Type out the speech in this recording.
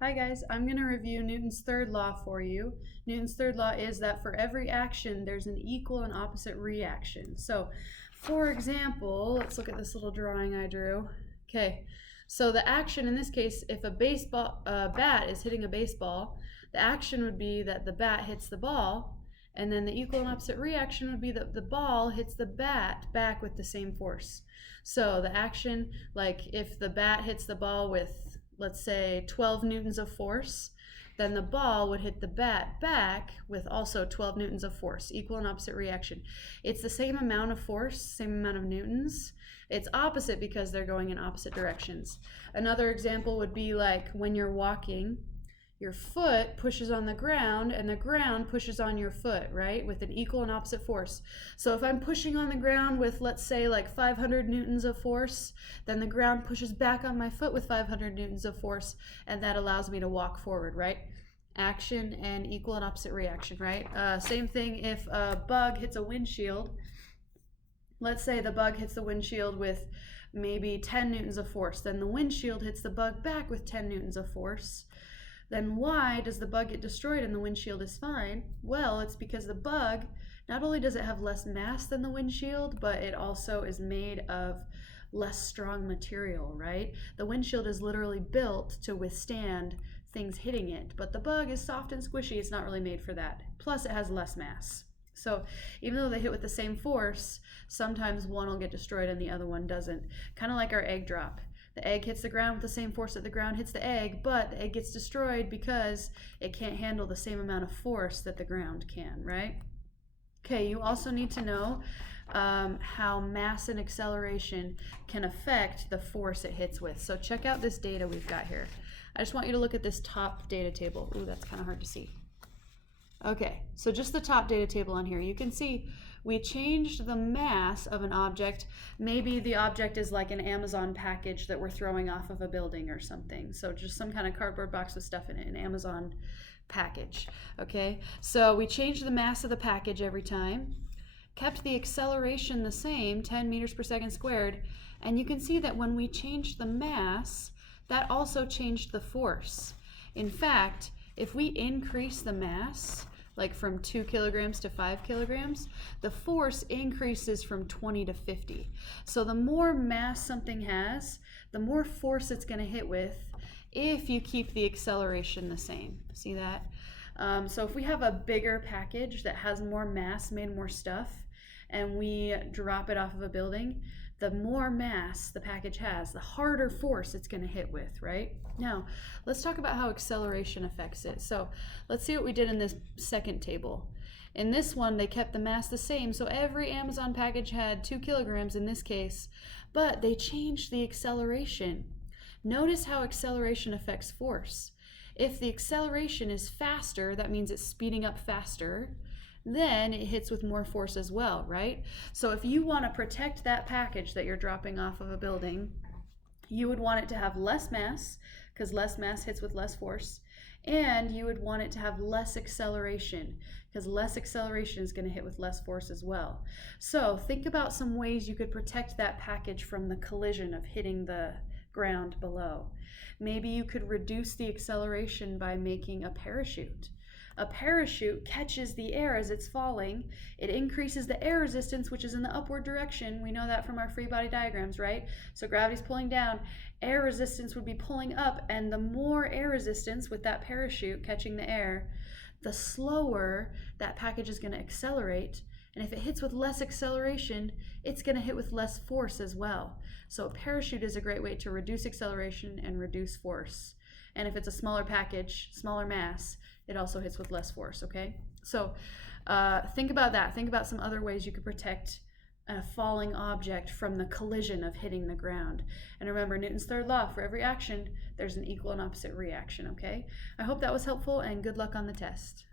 Hi guys, I'm going to review Newton's third law for you. Newton's third law is that for every action there's an equal and opposite reaction. So for example, let's look at this little drawing I drew. Okay, so the action in this case, if a bat is hitting a baseball, the action would be that the bat hits the ball, and then the equal and opposite reaction would be that the ball hits the bat back with the same force. So the action, like if the bat hits the ball with, let's say, 12 newtons of force, then the ball would hit the bat back with also 12 newtons of force, equal and opposite reaction. It's the same amount of force, same amount of newtons. It's opposite because they're going in opposite directions. Another example would be like when you're walking, your foot pushes on the ground and the ground pushes on your foot, right? With an equal and opposite force. So if I'm pushing on the ground with, let's say, like 500 newtons of force, then the ground pushes back on my foot with 500 newtons of force, and that allows me to walk forward, right? Action and equal and opposite reaction, right? Same thing if a bug hits a windshield. Let's say the bug hits the windshield with maybe 10 newtons of force, then the windshield hits the bug back with 10 newtons of force. Then why does the bug get destroyed and the windshield is fine? Well, it's because the bug, not only does it have less mass than the windshield, but it also is made of less strong material, right? The windshield is literally built to withstand things hitting it, but the bug is soft and squishy. It's not really made for that. Plus, it has less mass. So even though they hit with the same force, sometimes one will get destroyed and the other one doesn't. Kind of like our egg drop. The egg hits the ground with the same force that the ground hits the egg, but the egg gets destroyed because it can't handle the same amount of force that the ground can, right? Okay, you also need to know how mass and acceleration can affect the force it hits with. So check out this data we've got here. I just want you to look at this top data table. Ooh, that's kind of hard to see. Okay, so just the top data table on here. You can see we changed the mass of an object. Maybe the object is like an Amazon package that we're throwing off of a building or something. So just some kind of cardboard box with stuff in it, an Amazon package. Okay, so we changed the mass of the package every time, kept the acceleration the same, 10 meters per second squared, and you can see that when we changed the mass, that also changed the force. In fact, if we increase the mass, like from 2 kilograms to 5 kilograms, the force increases from 20 to 50. So the more mass something has, the more force it's going to hit with if you keep the acceleration the same. See that? So if we have a bigger package that has more mass, made more stuff, and we drop it off of a building, the more mass the package has, the harder force it's going to hit with, right? Now, let's talk about how acceleration affects it. So let's see what we did in this second table. In this one, they kept the mass the same, so every Amazon package had 2 kilograms in this case, but they changed the acceleration. Notice how acceleration affects force. If the acceleration is faster, that means it's speeding up faster, then it hits with more force as well, right? So if you want to protect that package that you're dropping off of a building, you would want it to have less mass, because less mass hits with less force, and you would want it to have less acceleration, because less acceleration is going to hit with less force as well. So think about some ways you could protect that package from the collision of hitting the ground below. Maybe you could reduce the acceleration by making a parachute. A parachute catches the air as it's falling. It increases the air resistance, which is in the upward direction. We know that from our free body diagrams, right? So gravity's pulling down, air resistance would be pulling up, and the more air resistance with that parachute catching the air, the slower that package is going to accelerate. And if it hits with less acceleration, it's going to hit with less force as well. So a parachute is a great way to reduce acceleration and reduce force. And if it's a smaller package, smaller mass, it also hits with less force, okay? So think about that. Think about some other ways you could protect a falling object from the collision of hitting the ground. And remember, Newton's third law, for every action, there's an equal and opposite reaction, okay? I hope that was helpful, and good luck on the test.